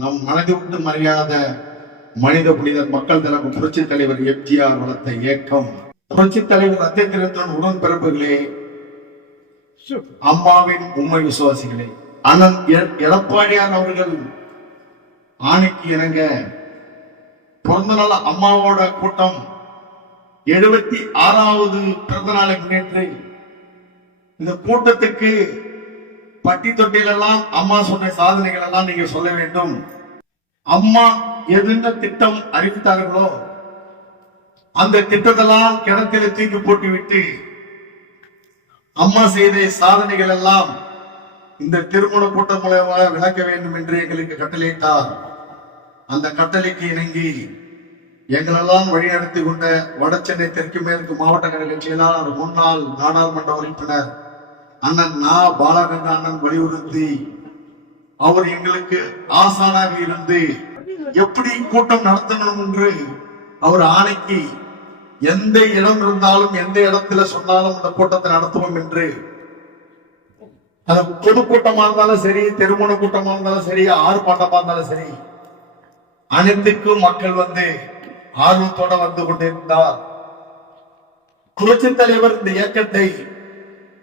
நம் மனதை விட்டு மறையாத மனித புனிதர் மக்கள் தலைவர் புரட்சி தலைவர் எம்ஜிஆர் வளர்த்த இயக்கம். புரட்சி தலைவர் அத்தியத்திரத்தின் உடன்பிறப்புகளே, அம்மாவின் உண்மை விசுவாசிகளே, அண்ணன் எடப்பாடியார் அவர்கள் ஆணைக்கு இணங்க பிறந்த நாள் அம்மாவோட கூட்டம் 76வது பிறந்த நாளை முன்னேற்று இந்த கூட்டத்துக்கு பட்டி தொட்டிலெல்லாம் அம்மா சொன்ன சாதனைகள் எல்லாம் நீங்க சொல்ல வேண்டும். அம்மா எதுன்னு திட்டம் அறிவித்தார்களோ அந்த திட்டத்தெல்லாம் கிணத்தில் தூக்கி போட்டு விட்டு அம்மா செய்த சாதனைகள் எல்லாம் இந்த திருமண கூட்டம் மூலமாக விளக்க வேண்டும் என்று எங்களுக்கு கட்டளையிட்டார். அந்த கட்டளைக்கு இணங்கி எங்களெல்லாம் வழிநடத்தி கொண்ட வடசென்னை தெற்கு மேற்கு மாவட்ட கழக செயலாளர் முன்னாள் நாடாளுமன்ற உறுப்பினர் அண்ணன் பாலகங்க அண்ணன் வலியுறுத்தி அவர் எங்களுக்கு ஆசானாக இருந்து எப்படி கூட்டம் நடத்தணும் என்று அவர் ஆணைக்கு எந்த இடம் இருந்தாலும் எந்த இடத்துல சொன்னாலும் அந்த கூட்டத்தை நடத்துவோம் என்று, அது பொதுக்கூட்டமா இருந்தாலும் சரி, திருமண கூட்டமா இருந்தாலும் சரி, ஆர்ப்பாட்டமா இருந்தாலும் சரி, அனைத்துக்கும் மக்கள் ஆர்வத்தோட வந்து கொண்டிருந்தார். புரட்சி தலைவர் இந்த இயக்கத்தை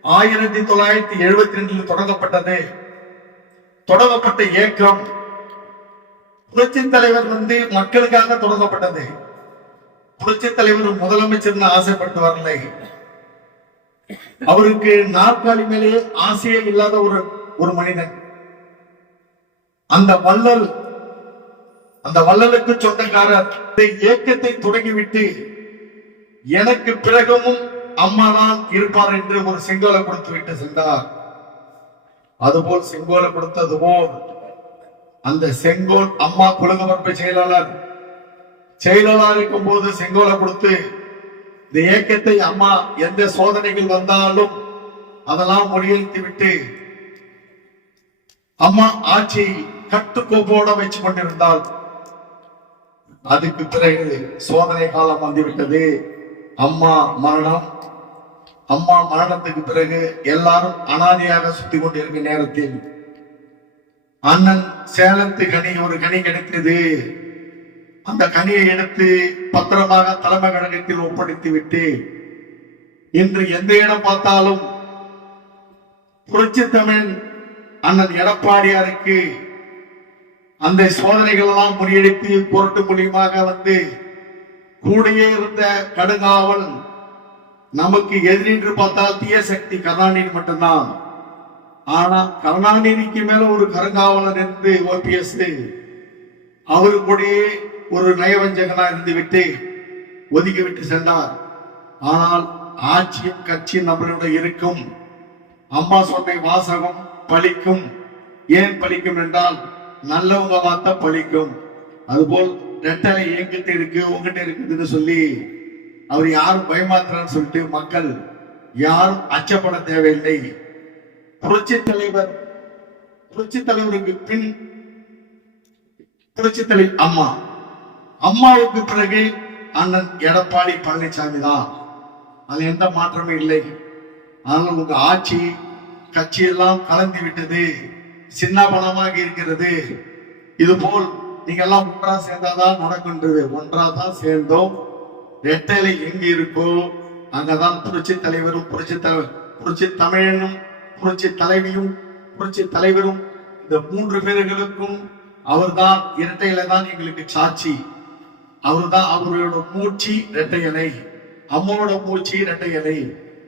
1972 தொடங்கப்பட்டது. தொடங்கப்பட்ட இயக்கம் புரட்சி தலைவர் மக்களுக்காக தொடங்கப்பட்டது. புரட்சி தலைவர் முதலமைச்சர் ஆசைப்பட்டு வரலை. அவருக்கு நாற்காலி மேலே ஆசையே இல்லாத ஒரு மனிதன். அந்த வள்ளலுக்கு சொந்தக்காரர் இயக்கத்தை தொடங்கிவிட்டு எனக்கு பிறகும் அம்மா தான் இருப்பார் என்று ஒரு செங்கோலை கொடுத்து விட்டு சென்றார். அதுபோல் செங்கோலை கொடுத்தது போல் அந்த செங்கோல் அம்மா குலகமர்பு செயலாளர் இருக்கும் போது செங்கோலை கொடுத்து இந்த இயக்கத்தை அம்மா எந்த சோதனைகள் வந்தாலும் அதெல்லாம் மொழியெழுத்து விட்டு அம்மா ஆட்சி கட்டுக்கோப்போட வச்சு கொண்டிருந்தால் அதுக்கு பிறகு சோதனை காலம் வந்துவிட்டது. அம்மா மரணத்துக்கு பிறகு எல்லாரும் அனாதையாக சுத்தி கொண்டிருக்க நேரத்தில் அண்ணன் சேலத்து ஒரு கனி கிடைத்தது. அந்த கனியை எடுத்து பத்திரமாக தலைமை கழகத்தில் ஒப்படைத்து விட்டு இன்று எந்த இடம் பார்த்தாலும் புரட்சி தமிழ் அண்ணன் எடப்பாடியாருக்கு அந்த சோதனைகள் எல்லாம் முறியடித்து பொருட்டு மூலியமாக கூடையே இருந்த கடுங்காவல் நமக்கு எதிரின்று பார்த்தால் தீய சக்தி கருணாநிதி மட்டும்தான். ஆனா கருணாநிதிக்கு மேல ஒரு கருங்காவலர் இருந்து ஓபிஎஸ் அவரு கூட ஒரு நயவஞ்சகனா இருந்து விட்டு ஒதுக்கி விட்டு சென்றார். ஆனால் ஆட்சியும் கட்சியும் நம்மளோட இருக்கும். அம்மா சொன்ன வாசகம் பலிக்கும். ஏன் பலிக்கும் என்றால் நல்லவங்க பார்த்தா பலிக்கும். அதுபோல் ரெட்டலை என்கிட்ட இருக்கு உங்ககிட்ட இருக்குதுன்னு சொல்லி அவர் யாரும் பயமாத்துறான்னு சொல்லிட்டு மக்கள் யாரும் அச்சப்பட தேவையில்லை. புரட்சி தலைவருக்கு பின் புரட்சி தலைவர் அம்மாவுக்கு பிறகு அண்ணன் எடப்பாடி பழனிசாமி தான். அது எந்த மாற்றமும் இல்லை. ஆனால் உங்க ஆட்சி கட்சி எல்லாம் கலந்து விட்டது, சின்னபலமாக இருக்கிறது. இது போல் நீங்க எல்லாம் ஒன்றா சேர்ந்தாதான் நடக்கின்றது. ஒன்றா தான் சேர்ந்தோம். ரெட்டலை எங்க இருக்கோ அங்கதான் புரட்சி தலைவரும் புரட்சி தமிழனும் புரட்சி தலைவியும் புரட்சி தலைவரும் இந்த 3 பேர்களுக்கும் அவர்தான் இரட்டையில தான் எங்களுக்கு சாட்சி. அவர்தான் அவரோட மூச்சு இரட்டை இலை, அம்மாவோட மூச்சு இரட்டை இலை.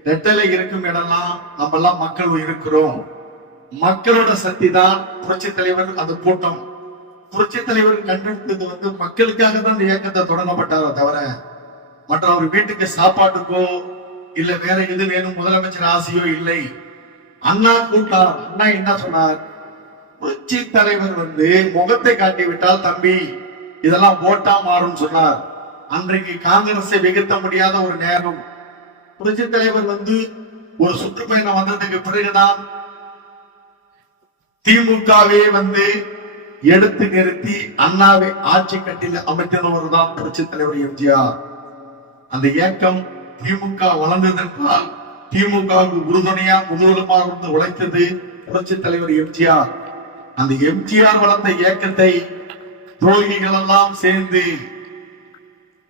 ரெட்டலை இருக்கும் இடம்லாம் நம்ம எல்லாம் மக்கள் இருக்கிறோம். மக்களோட சக்தி தான் புரட்சி தலைவர். அந்த கூட்டம் புரட்சி தலைவர் கண்டெடுத்தது மக்களுக்காக தான் இந்த இயக்கத்தை தொடங்கப்பட்டாரோ தவிர மற்ற அவர் வீட்டுக்கு சாப்பாட்டுக்கோ இல்ல வேற எது வேணும் முதலமைச்சர் ஆசையோ இல்லை. அண்ணா கூட்டார். அண்ணா என்ன சொன்னார்? புரட்சி தலைவர் முகத்தை காட்டி விட்டால் தம்பி இதெல்லாம் ஓட்டா மாறும் சொன்னார். அன்றைக்கு காங்கிரஸை வெகுத்த முடியாத ஒரு நேரம். புரட்சி தலைவர் ஒரு சுற்றுப்பயணம் வந்ததுக்கு பிறகுதான் திமுகவே எடுத்து நிறுத்தி அண்ணாவை ஆட்சி கட்டில் அமைத்தவர் தான் புரட்சி தலைவர் எம்ஜிஆர். அந்த இயக்கம் திமுக வளர்ந்ததென்றால் திமுகவுக்கு உறுதுணையா முதலமாக உழைத்தது புரட்சி தலைவர் எம்ஜிஆர். அந்த எம்ஜிஆர் வளர்த்த இயக்கத்தை துரோகிகள் எல்லாம் சேர்ந்து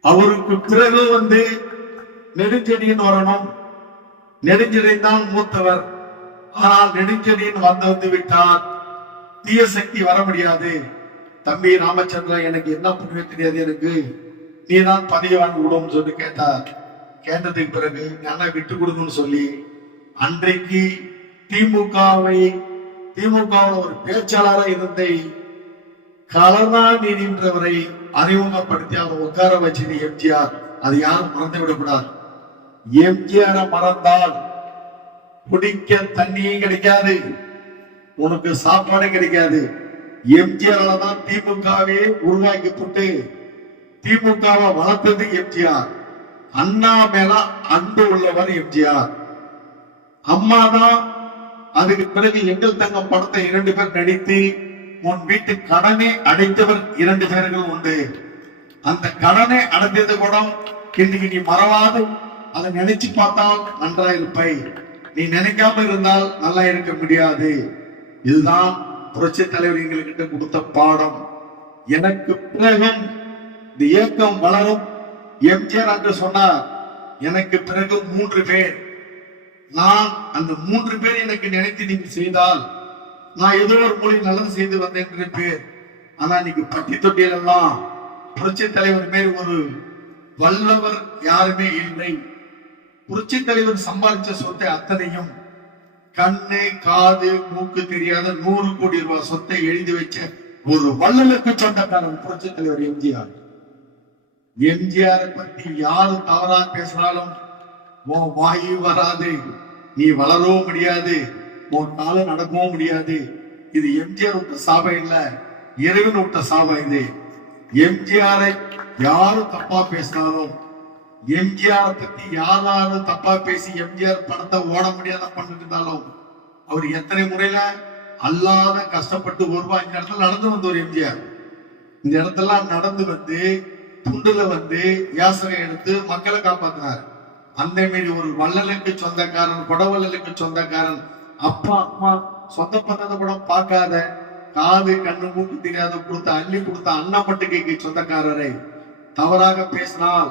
அவருக்கு பிறகு நெடுஞ்செழியன் வரணும். நெடுஞ்செழியன் தான் மூத்தவர். ஆனால் நெடுஞ்செழியன் வந்து விட்டார். தீய சக்தி வர முடியாது. தம்பி ராமச்சந்திரன், எனக்கு என்ன பண்ணுவே தெரியாது, எனக்கு நீதான் பதவி வாங்கி விடும் சொல்லி கேட்டார். கேட்டதுக்கு பிறகு என்ன விட்டு கொடுங்கன்னு சொல்லி அன்றைக்கு திமுக ஒரு பேச்சாளராக இருந்த கருணாநிதி என்றவரை அறிமுகப்படுத்தி அவர் உட்கார வச்சது எம்ஜிஆர். அது யாரும் மறந்து விடக்கூடாது. எம்ஜிஆரை மறந்தால் குடிக்க தண்ணியும் கிடைக்காது, உனக்கு சாப்பாடு கிடைக்காது. எம்ஜிஆர் தான் திமுகவே உருவாக்கி போட்டு திமுகவை வளர்த்தது எம்ஜிஆர். அண்ணா மேல அன்பு உள்ளவர் எம்ஜிஆர். அம்மா தான் அதுக்கு பிறகு எங்கள் தங்கம் படத்தை 2 பேர் நடித்து உன் வீட்டு கடனை அடைத்தவர் 2 பேர்கள் உண்டு. அந்த கடனை அடைந்தது கூட இன்னைக்கு நீ மறவாது அதை நினைச்சு பார்த்தால் நன்றா இருப்பை. நீ நினைக்காம இருந்தால் நல்லா இருக்க முடியாது. இதுதான் புரட்சி தலைவர் எங்கள்கிட்ட கொடுத்த பாடம். எனக்கு பிறகும் இந்த இயக்கம் வளரும். எம்ஜிஆர் என்று சொன்னார், எனக்கு பிறகு 3 பேர். நான் அந்த 3 பேர் எனக்கு நினைத்து நீங்க செய்தால் நான் ஏதோ ஒரு மொழி நல்லது செய்து வந்தேன் பேர். ஆனா இன்னைக்கு பட்டி தொட்டியில் எல்லாம் புரட்சி தலைவர் மேல் ஒரு வல்லவர் யாருமே இல்லை. புரட்சி தலைவர் சம்பாதிச்ச சொத்தை அத்தனையும் கண்ணு காது மூக்கு தெரியாத 100 கோடி ரூபாய் சொத்தை எழுதி வச்ச ஒரு வள்ளலுக்கு சொந்தக்காரன் புரட்சி தலைவர் எம்ஜிஆர். எம்ஜிஆரை பத்தி யாரு தவறா பேசினாலும் உன் வாயு வராது, நீ வளரவும் முடியாது, உன் காலம் நடக்கவும் முடியாது. இது எம்ஜிஆர் விட்ட சாபம் இல்ல, இறைவன் விட்ட சாபம் இது. எம்ஜிஆரை யாரு தப்பா பேசினாலும், எம்ஜிஆர் பத்தி யாராலும் தப்பா பேசி எம்ஜிஆர் படத்தை ஓட முடியாத பண்ணிட்டு இருந்தாலும், அவர் எத்தனை முறையில அல்லாத கஷ்டப்பட்டு வருவா இந்த இடத்துல நடந்து வந்தவர் எம்ஜிஆர். இந்த இடத்துல நடந்து துண்டுல யாசகம் எடுத்து மக்களை காப்பாத்தினார். அந்த மாரி ஒரு வள்ளலுக்கு சொந்தக்காரன், கொடவள்ளலுக்கு சொந்தக்காரன், அப்பா அம்மா சொந்த பந்தத்தை கூட பார்க்காத, காது கண்ணு மூக்கு தெரியாத கொடுத்த அள்ளி கொடுத்த அண்ணாமட்டுக்கைக்கு சொந்தக்காரரை தவறாக பேசினால்,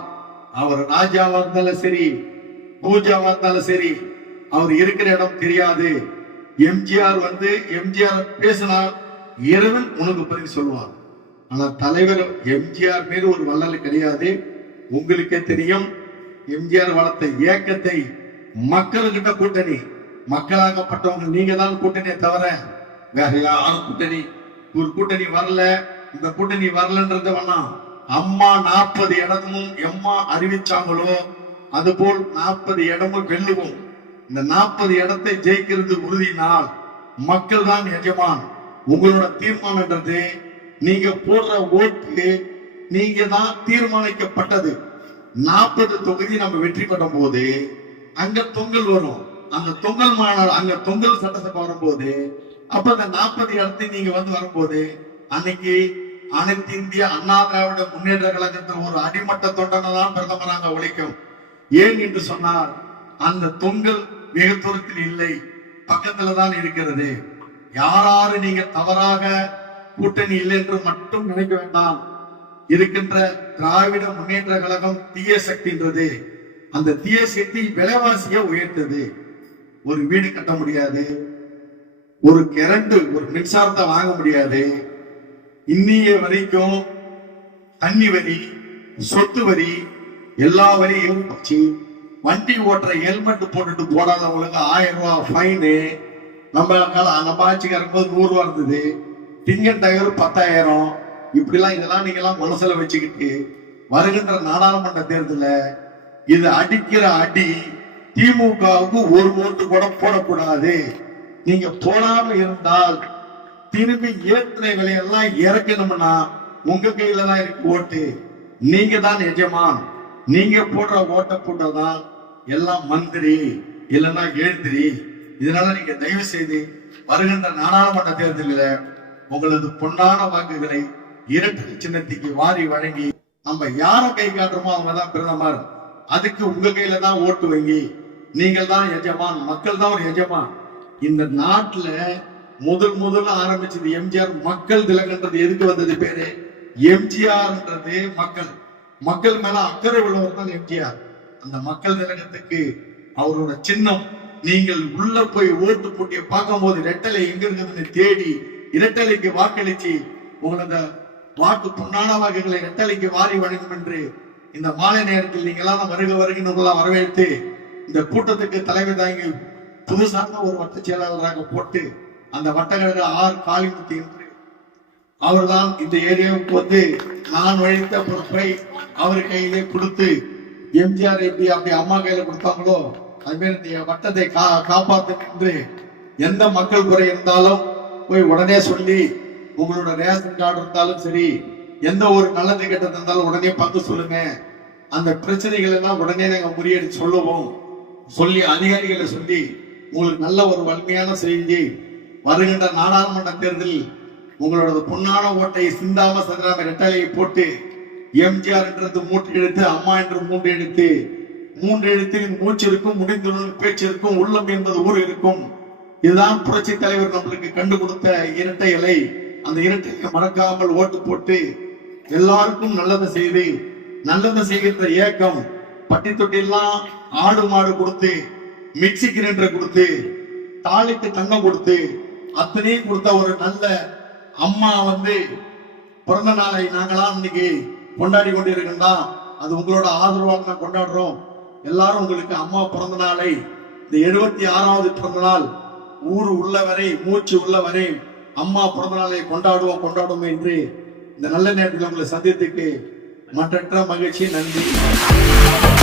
அவர் ராஜாவா இருந்தாலும் சரி, பூஜாவா இருந்தாலும் சரி, அவர் இருக்கிற இடம் தெரியாது. எம்ஜிஆர் எம்ஜிஆர் பேசினால் இறைவன் உனக்கு பதில் சொல்லுவார். ஆனா தலைவர் எம்ஜிஆர் மீது ஒரு வள்ளல் கிடையாது. உங்களுக்கே தெரியும், எம்ஜிஆர் வளர்த்த இயக்கத்தை மக்கள்கிட்ட கூட்டணி, மக்களாகப்பட்டவங்க நீங்க தான் கூட்டணியை தவிர வேற யாரும் கூட்டணி ஒரு கூட்டணி வரல. இந்த கூட்டணி வரலன்றது வேணாம். அம்மா 40 இடமும் எம்மா அறிவிச்சாங்களோ அது போல் 40 இடமும் வெல்லுவோம். இந்த 40 இடத்தை ஜெயிக்கிறது உறுதினால் மக்கள் தான் எஜமான். உங்களோட தீர்மானம்ன்றது நீங்க போடுற ஓட்டு நீங்க தான் தீர்மானிக்கப்பட்டது. 40 தொகுதி நம்ம வெற்றி பெறும் போது அங்க தொங்கல் வரும். அந்த தொங்கல் மாநாடு, அங்க தொங்கல் சட்டசபை வரும்போது, அப்ப அந்த 40 இடத்தை நீங்க வரும்போது, அன்னைக்கு அனைத்து இந்திய அண்ணா திராவிட முன்னேற்ற கழகத்தில் ஒரு அடிமட்ட தொண்டனை தான் பிரதமராக உழைக்கும். ஏன் என்று சொன்னால் அந்த தொங்கல் வெகு தூரத்தில் இல்லை, பக்கத்துல தான் இருக்கிறது. யாராரு நீங்க தவறாக கூட்டணி இல்லை என்று மட்டும் நினைக்க வேண்டாம். இருக்கின்ற திராவிட முன்னேற்ற கழகம் தீய சக்தின்றது. அந்த தீய சக்தி விலைவாசியை உயர்த்தது. ஒரு வீடு கட்ட முடியாது, ஒரு கரண்ட் ஒரு மின்சாரத்தை வாங்க முடியாது. இன்னிய வரைக்கும் தண்ணி வரி, சொத்து வரி, எல்லா வரியும் வச்சு வண்டி ஓட்டுற ஹெல்மெட் போட்டுட்டு போடாதவங்களுக்கு 1000 ரூபாய் ஃபைனு. நம்ம ஆட்சிக்கு இருக்கும்போது 100 ரூபா இருந்தது. டிங்கன் டயர் 10,000. இப்படிலாம் இதெல்லாம் நீங்க எல்லாம் மனசுல வச்சுக்கிட்டு வருகின்ற நாடாளுமன்ற தேர்தலில் இது அடிக்கிற அடி திமுகவுக்கு ஒரு ஓட்டு கூட போடக்கூடாது. நீங்க போடாம இருந்தால் திரும்பி ஏற்ற விலையெல்லாம் இறக்கணும்னா உங்க கையில தான் இருக்கு ஓட்டு. நீங்க தான் எஜமான். நீங்க போடுற ஓட்ட போட்டதான் எல்லாம் மந்திரி இல்லைன்னா எழுந்திரி. இதனால நீங்க தயவு செய்து வருகின்ற நாடாளுமன்ற தேர்தலில் உங்களது பொன்னான வாக்குகளை இரட்டை சின்னத்துக்கு வாரி வழங்கி நம்ம யார கை காட்டுறோமோ அவங்கதான் பிரதமர். அதுக்கு உங்க கையில தான் ஓட்டு வங்கி. நீங்கள் தான் எஜமான், மக்கள் தான் ஒரு எஜமான். இந்த நாட்டுல முதல்ல ஆரம்பிச்சது எம்ஜிஆர். மக்கள் திலகன்றது எதுக்கு வந்தது பேரு? எம்ஜிஆர்ன்றது மக்கள் மேல அக்கறை உள்ளவர் தான் எம்ஜிஆர். அந்த மக்கள் திலகத்துக்கு அவரோட சின்னம். நீங்கள் உள்ள போய் ஓட்டு போட்டியை பார்க்கும் போது ரெட்டலை எங்க இருக்குதுன்னு தேடி இரட்டலைக்கு வாக்களிச்சு உங்களது வாக்கு பொன்னான வாக்குகளை ரெட்டலைக்கு வாரி வழங்கும் என்று இந்த மாலை நேரத்தில் நீங்க எல்லாம் வருகின்னு உங்களா வரவேற்று இந்த கூட்டத்துக்கு தலைமை தாங்கி புதுசாக ஒரு வட்ட செயலாளராக போட்டு அந்த வட்டக்கழக ஆர் காளிமுத்து என்று அவர்தான் இந்த ஏரியாவுக்கு வந்து நான் வழித்த பொறுப்பை அவர் கையிலே கொடுத்து எம்ஜிஆர் எப்படி அப்படி அம்மா கையில கொடுத்தாங்களோ அதுமாரி இந்த வட்டத்தை காப்பாற்று என்று எந்த மக்கள் குறை இருந்தாலும் போய் உடனே சொல்லி உங்களோட ரேஷன் கார்டு இருந்தாலும் சரி எந்த ஒரு நல்லது கெட்டது இருந்தாலும் உடனே பங்கு சொல்லுங்க. அந்த பிரச்சனைகள் எல்லாம் உடனே நாங்க முறியடிச்சு சொல்லுவோம். சொல்லி அதிகாரிகளை சொல்லி உங்களுக்கு நல்ல ஒரு வலிமையான செய்தி வருகின்ற நாடாளுமன்ற தேர்தலில் உங்களோட பொன்னான ஓட்டை சிந்தாம சதுராம ரெட்டாலையை போட்டு எம்ஜிஆர் என்றது 3 எழுத்து, அம்மா என்று 3 எழுத்து, 3 எழுத்தில் மூச்சு இருக்கும், முடிந்துள்ள பேச்சு இருக்கும், உள்ளம் என்பது ஊர் இருக்கும். இதுதான் புரட்சி தலைவர் நம்மளுக்கு கண்டு கொடுத்த இரட்டை இலை. அந்த இரட்டையை மறக்காமல் ஓட்டு போட்டு எல்லாருக்கும் நல்லதை செய்து நல்லதை செய்கின்ற இயக்கம். பட்டி தொட்டிலாம் ஆடு மாடு கொடுத்து, மிக்சி கிரைண்டர் கொடுத்து, தாலிக்கு தங்கம் கொடுத்து, அத்தனையும் கொடுத்த ஒரு நல்ல அம்மா வந்து பிறந்த நாளை நாங்களாம் இன்னைக்கு கொண்டாடி கொண்டிருக்கின்றோம். அது உங்களோட ஆதரவாக நான் கொண்டாடுறோம். எல்லாரும் உங்களுக்கு அம்மா பிறந்த நாளை இந்த 76வது பிறந்த நாள் ஊர் உள்ளவரை மூச்சு உள்ளவரை அம்மா பிறந்த நாளை கொண்டாடுவோம் என்று இந்த நல்ல நேரத்தில் உங்களை சந்தித்துக்கு மற்றற்ற மகிழ்ச்சி. நன்றி.